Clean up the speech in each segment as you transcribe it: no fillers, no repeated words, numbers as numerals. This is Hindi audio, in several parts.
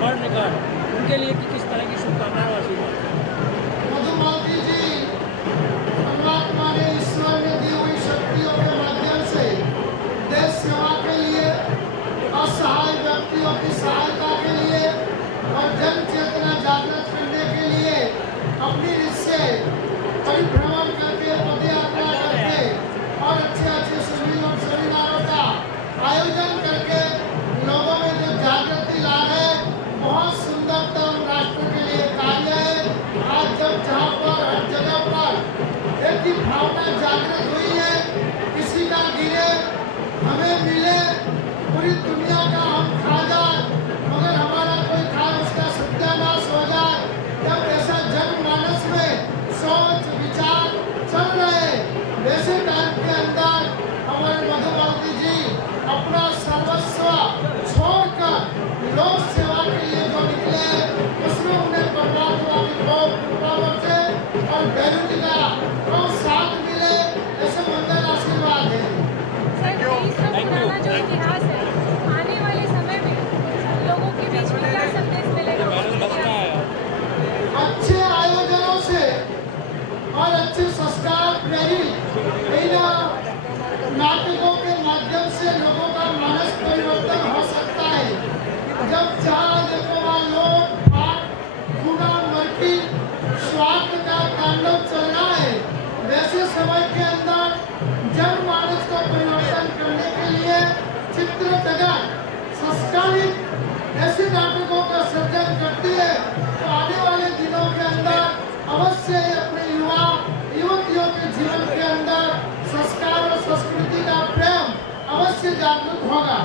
बाढ़ निकाल, उनके लिए किस तरह की शुभकामनाएं और आशीर्वाद? मधुमालती जी, परमात्मा ने, ईश्वर ने दी हुई शक्तियों के माध्यम से देश सेवा के लिए, असहाय व्यक्तियों की सहायता के लिए और जन चेतना जागृत करने के लिए अपनी रिश्ते परिभ्रमण करके, पदयात्रा करके और अच्छे सेमिनारों का आयोजन करके लोगों में जो जागृति ला है, बहुत सुंदरतम राष्ट्र के लिए कार्य है। आज जब जहाँ पर हर जगह पर एक ही भावना जागृत हुई है, किसी का गिरे हमें मिले, पूरी दुनिया का हम खा जाए मगर हमारा कोई खाए उसका सत्यानाश हो जाए, जब ऐसा जनमानस में सोच विचार चल रहे, वैसे टाइम के अंदर हमारे मधुमालती जी अपना सर्वस्व छोड़कर लोक सेवा के लिए जो निकले, उसमें उन्हें परमात्मा की बहुत कृपा बरसे और भैरव जी का बहुत साथ मिले, ऐसे मंगल आशीर्वाद है। सर, 23 साल पुराना जो इतिहास है, आने वाले समय में लोगों के बीच में क्या संदेश मिलेगा? अच्छे आयोजनों से और अच्छे संस्कार प्रेरित नाटकों के माध्यम से लोगों का मानस परिवर्तन हो सकता है। जब जहाँ देखो वहाँ लोग पाप, गुना, मर्की, स्वार्थ का तांडव चल रहा है, वैसे समय के अंदर जनमानस को परिवर्तन करने के लिए चित्र जगत संस्कारित ऐसे नाटकों का सर्जन करती है, तो आने वाले दिनों के अंदर अवश्य अपने युवा युवतियों के जीवन के अंदर संस्कार और संस्कृति का प्रेम अवश्य जागरूक होगा।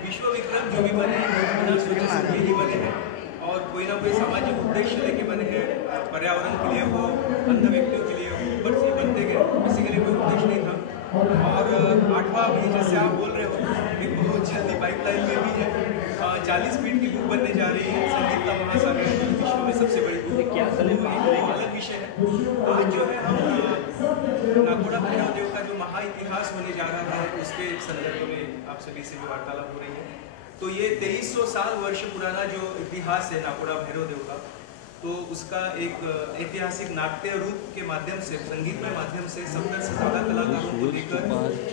विश्व विक्रम जो भी बने बिना सोचे समझे ही बने हैं और कोई ना कोई सामाजिक उद्देश्य लेके बने हैं, पर्यावरण के लिए हो, अंध व्यक्तियों के लिए हो, ऊपर से बनते गए, किसी के लिए कोई उद्देश्य नहीं था। और 8वां भी जैसे आप बोल रहे हो, एक बहुत जल्दी पाइपलाइन में भी है, 40 फीट की बुक बनने जा रही है, संगीत का महासागर, विश्व में सबसे बड़ी बुक, क्या अलग विषय है। आज जो है हम नाकोड़ा भैरव देव का जो महा इतिहास होने जा रहा है, उसके संदर्भ में आप सभी से भी वार्तालाप हो रही है। तो ये 2300 साल वर्ष पुराना जो इतिहास है नाकोड़ा भैरव देव का, तो उसका एक ऐतिहासिक नाट्य रूप के माध्यम से, संगीत के माध्यम से 70 से ज़्यादा कलाकारों को लेकर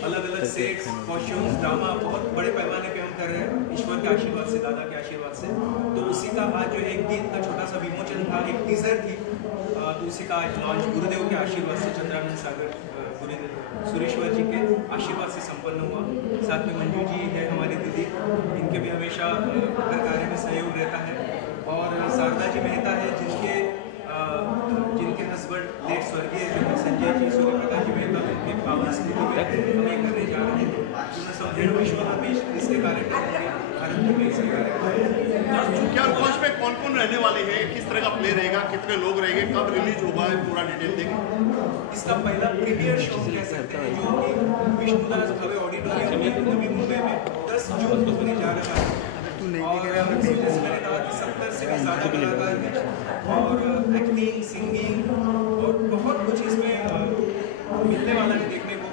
अलग अलग सेट्स, कॉस्ट्यूम्स, ड्रामा बहुत बड़े पैमाने पे हम कर रहे हैं, ईश्वर के आशीर्वाद से, दादा के आशीर्वाद से। तो उसी का आज जो एक गीत का छोटा सा विमोचन था, एक टीजर थी, तो उसी का आज लॉन्च गुरुदेव के आशीर्वाद से, चंद्रानंद सागर सुरेश्वर जी के आशीर्वाद से संपन्न हुआ। साथ में मंजू जी है हमारी दीदी, इनके भी हमेशा हर कार्य में सहयोग रहता है। और शारदा जी मेहता है जिनके हस्बैंड लेट स्वर्गीय जो है संजय जी, सूर्य प्रकाश जी मेहता, उनके पावन स्थिति में हमें करने जा रहे हैं। संपूर्ण विश्व में इसके कार्यक्रम भारत में इसके कार्यक्रम। क्या लॉन्च में कौन कौन रहने वाले हैं, किस तरह का प्ले रहेगा, कितने लोग रहेंगे, कब रिलीज होगा, पूरा डिटेल देंगे। इसका पहला प्रीमियर शो कह सकते हैं जो कि विष्णुदास भव्य ऑडिटोरियम में नवी मुंबई में 10 जून को होने जा रहा है। और जैसे मैंने कहा कि 70 से भी ज़्यादा कलाकार हैं और एक्टिंग, सिंगिंग और बहुत कुछ इसमें मिलने वाला है देखने को।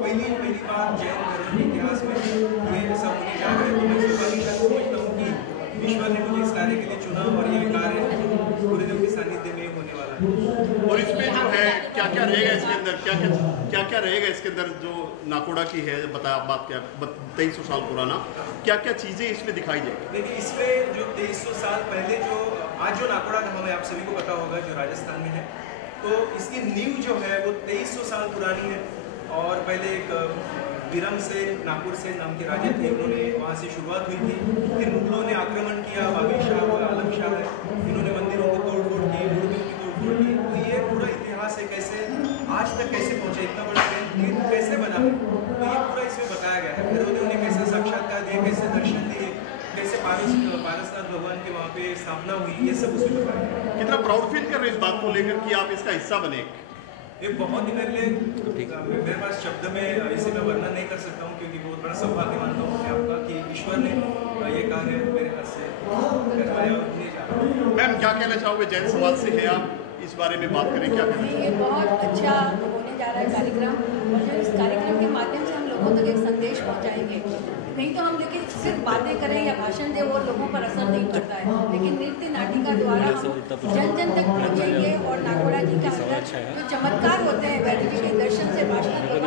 पहली बार जैन धर्म के इतिहास में ये ऐसा होने जा रहा है। तो मैं सौभाग्यशाली समझता हूँ कि ईश्वर ने मुझे इस कार्य के लिए चुना और ये कार्य गुरुदेव के सानिध्य में होने वाला है। और इसमें जो है क्या क्या रहेगा इसके अंदर, क्या रहेगा इसके अंदर जो नाकोड़ा की है, बताया बात क्या 2300 साल पुराना, क्या क्या चीज़ें इसमें दिखाई जाएगी? देखिए, इसमें जो 2300 साल पहले जो आज जो नाकोड़ा धाम है, आप सभी को पता होगा, जो राजस्थान में है, तो इसकी नींव जो है वो 2300 साल पुरानी है। और पहले एक विरम से नागपुर से नाम के राजा थे, उन्होंने वहाँ से शुरुआत हुई थी। फिर मुगलों ने आक्रमण किया, बाबिर शाह और आलम शाह है, इन्होंने मंदिरों को तोड़-फोड़ की, मूर्तियों की तोड़-फोड़ की। तो ये पूरा इतिहास है, कैसे आज तक कैसे पहुँचे, इतना बड़ा तीर्थ कैसे बना, तो ये पूरा इसमें बताया गया है। भैरवदेव ने कैसे साक्षात्कार दिए, कैसे दर्शन दिए, कैसे पारसनाथ भगवान के वहाँ पे स्थापना हुई, ये सब उसमें बताया। कितना प्राउड फील कर रहे हैं इस बात को लेकर कि आप इसका हिस्सा बने? ये बहुत ही मेरे लिए, मेरे पास शब्द में इसे मैं वर्णन नहीं कर सकता हूँ, क्योंकि बहुत बड़ा सौभाग्य मानता हूँ मैं आपका कि ईश्वर ने ये कार्य मेरे हाथ से करवाया और किए जा रहा है। मैम, क्या कहना चाहोगे? जैन समाज से है आप, इस बारे में बात करें, क्या कहना? ये बहुत अच्छा होने जा रहा है कार्यक्रम, और जो इस कार्यक्रम के माध्यम से हम लोग लोगों तक एक संदेश पहुंचाएंगे। नहीं तो हम देखिए सिर्फ बातें करें या भाषण दें वो लोगों पर असर नहीं पड़ता है, लेकिन नृत्य नाटिका द्वारा हम जन जन तक पहुँचेंगे और नाकोड़ा जी का अंदर जो चमत्कार होते हैं वैद्य जी के दर्शन से, भाषण के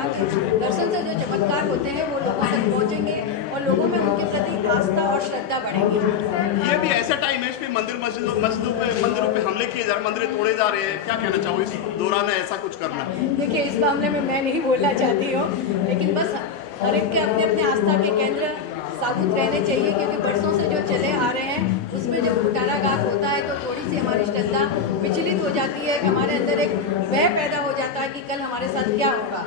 दर्शन से जो चमत्कार होते हैं वो लोगों तक पहुँचेंगे और लोगों में उनके प्रति आस्था और श्रद्धा बढ़ेगी। ये भी ऐसा टाइम है इस पे मंदिरों पे हमले किए जा रहे, मंदिर तोड़े जा रहे हैं, क्या कहना चाहोगे इस दौरान ऐसा कुछ करना? देखिए इस मामले में मैं नहीं बोलना चाहती हूँ, लेकिन बस हर एक के अपने अपने आस्था के केंद्र साबुत रहने चाहिए, क्योंकि बरसों से जो चले आ रहे हैं उसमें जब कुटाराघात होता है तो थोड़ी सी हमारी श्रद्धा विचलित हो जाती है, कि हमारे अंदर एक भय पैदा हो जाता है कि कल हमारे साथ क्या होगा।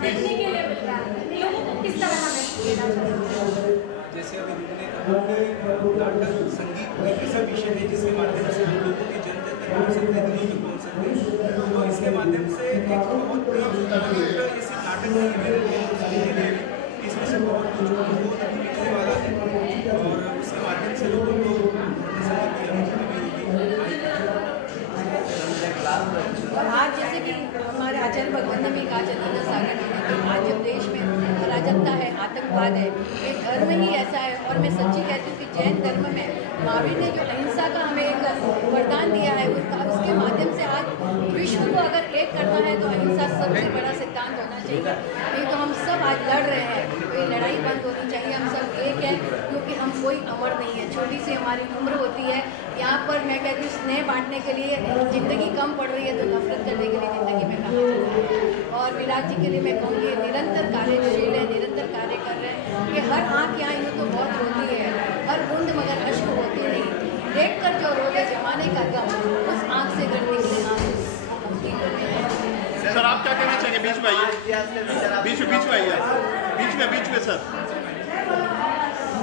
देखने के लिए मिल रहा है, लोगों को किस तरह का मैसेज देना चाहिए? जैसे अभी ने कहा कि नाटक संगीत एक ऐसा विषय है जिसके माध्यम से हम लोगों के जन जन तक पहुँच सकते हैं, दिलों तक पहुँच सकते हैं। तो इसके माध्यम से एक बहुत पवित्र ये सिर्फ नाटक नहीं है मेरे लिए और सभी के लिए, इसमें से बहुत कुछ बहुत मिलने वाला है और उसके माध्यम से लोगों को आज जैसे कि हमारे आचार्य भगवान ने भी कहा चंद्र सागर ने कि आज जब देश में अराजकता है, आतंकवाद है, ये धर्म ही ऐसा है। और मैं सच्ची कहती हूँ कि जैन धर्म में महावीर ने जो अहिंसा का हमें एक वरदान दिया है, उसके माध्यम से आज विश्व को अगर एक करना है तो अहिंसा सबसे बड़ा सिद्धांत होना चाहिए। नहीं तो हम सब आज लड़ रहे हैं, तो ये लड़ाई बंद होनी चाहिए। हम सब एक हैं, क्योंकि हम कोई अमर नहीं है, छोटी सी हमारी उम्र होती है। यहाँ पर मैं कहती हूँ स्नेह बांटने के लिए ज़िंदगी कम पड़ रही है, तो नफरत करने के लिए ज़िंदगी में कहाँ चल रही है। और विराट जी के लिए मैं कहूँगी निरंतर कार्यशील है, निरंतर कार्य कर रहे हैं। कि हर आँख यहाँ यूँ तो बहुत रोती है, हर बूंद मगर अश्क होती नहीं, देख कर जो रोगे जमाने का गम, उस आँख से गिरने के लिए आँख सर आप क्या कहना चाहेंगे? बीच में आइए, बीच में आइए, बीच में सर,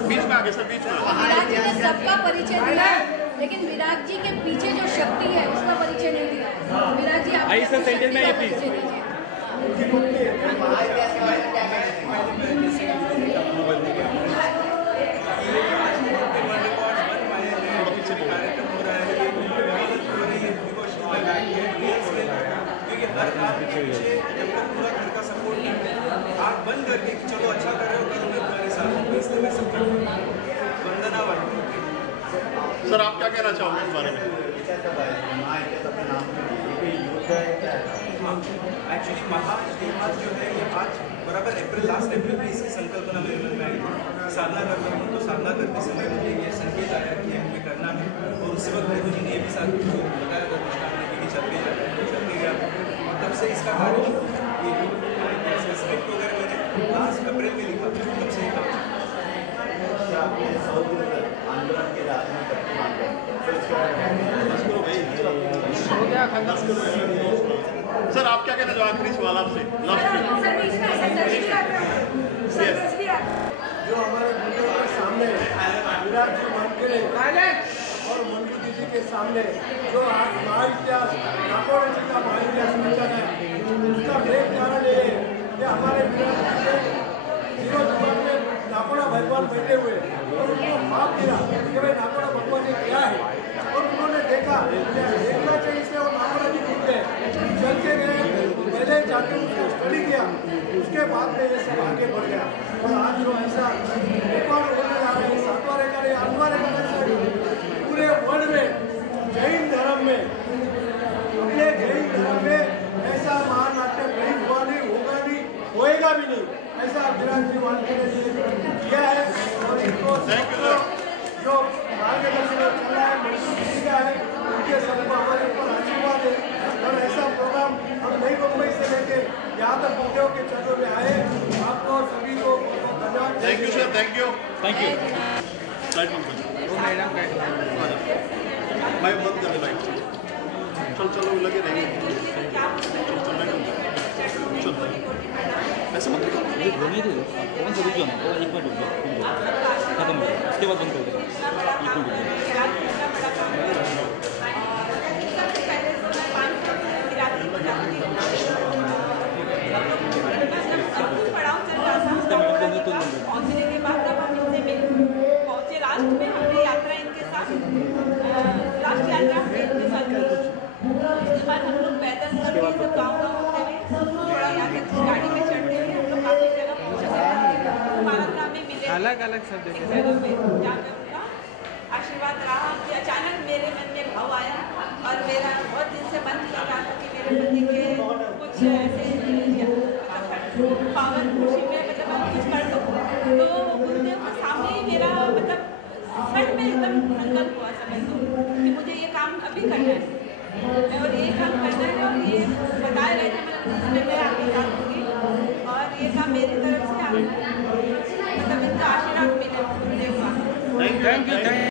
बीच में आगे सर, बीच में। विराट जी ने सबका परिचय दिया, लेकिन विराट जी के पीछे जो शक्ति है उसका परिचय नहीं दिया। विराट जी आप सर सेंटर में आइए प्लीज। आप बंद करके चलो अच्छा कर रहे हो, करो मैं तुम्हारे साथ, इसलिए मैं सब वंदना वाली। सर आप क्या कहना चाहोगे इस बारे में? एक्चुअली महाअष्टमी जो है ये आज बराबर लास्ट अप्रैल में इसकी संकल्पना मेरे मन में आई। साधना करता हूँ तो साधना करते समय मुझे ये संकेत आया कि हमें करना है, और उसी वक्त गुरु जी ने ये भी साथ बताया चलते गया। तब से इसका कार्य स्क्रिप्ट वगैरह मैंने लास्ट अप्रैल में लिखा, तब से सर आप क्या कहना चाहोगे आखिरी सवाल आपसे लास्ट में? जो हमारे गुरुदेव के सामने विराट जी मानके और मंजू दीदी के सामने जो आज महाइतिहास नाकोड़ा जी का महाइतिहास रचना है, उसका मेन कारण ये है कि हमारे विराट जी ने जीरो जुबान में नाकोड़ा भगवान बैठे हुए और उनको माफ दिया कि भाई नाकोड़ा भगवान ने क्या है, और उन्होंने देखा देखना चाहिए से और नाकोड़ा जी जुट गए, चल के गए, पहले जाके उसको स्टडी किया, उसके बाद में ये सब आगे बढ़ गया। और आज जो ऐसा रिकॉर्ड होने जा रहे हैं 7वां रिकॉर्ड या 8वां रिकॉर्ड पूरे वर्ल्ड में जैन धर्म में, अपने जैन धर्म में ऐसा महानाट्य कहीं हुआ नहीं, होगा नहीं, होएगा भी नहीं, ऐसा विराट जी वानके ने किया है। और इनको जो मार्गदर्शन चल रहा है मंजूर का है, उनके सबको हमारे ऊपर आशीर्वाद है। और ऐसा प्रोग्राम हम नई मुंबई से लेके यहाँ तक गुरुदेव के चरणों में आए, आपको सभी को धन्यवाद। Thank you sir, thank you. मैं बंद कर लाइट, चलो लगे रहेंगे, चल ऐसे मत होने दो, कौन सा रुक जाना, एक मिनट रुक जाओ, खत्म हो गया, उसके बाद बंद कर देना, एक मिनट रुक पहुंचने के बाद जब हम इनसे पहुंचे लास्ट में, हमने यात्रा इनके साथ लास्ट यात्रा इनके साथ अलग अलग शब्द थे जहाँ पे उनका आशीर्वाद रहा कि अचानक मेरे मन में भाव आया और मेरा बहुत दिन से मन कर रहा था कि मेरे पति के कुछ ऐसे पावन खुशी में मतलब मैं कुछ कर सकूँ। तो गुरुदेव के सामने ही मेरा मतलब सच में एकदम संकल्प हुआ समझ लो कि मुझे ये काम अभी करना है और ये काम करना है और ये बताए रहे थे मतलब मैं आपके साथ दूँगी और ये काम मेरी तरफ से आपको मतलब इनका आशीर्वाद मिले गुरुदेव का। Thank you.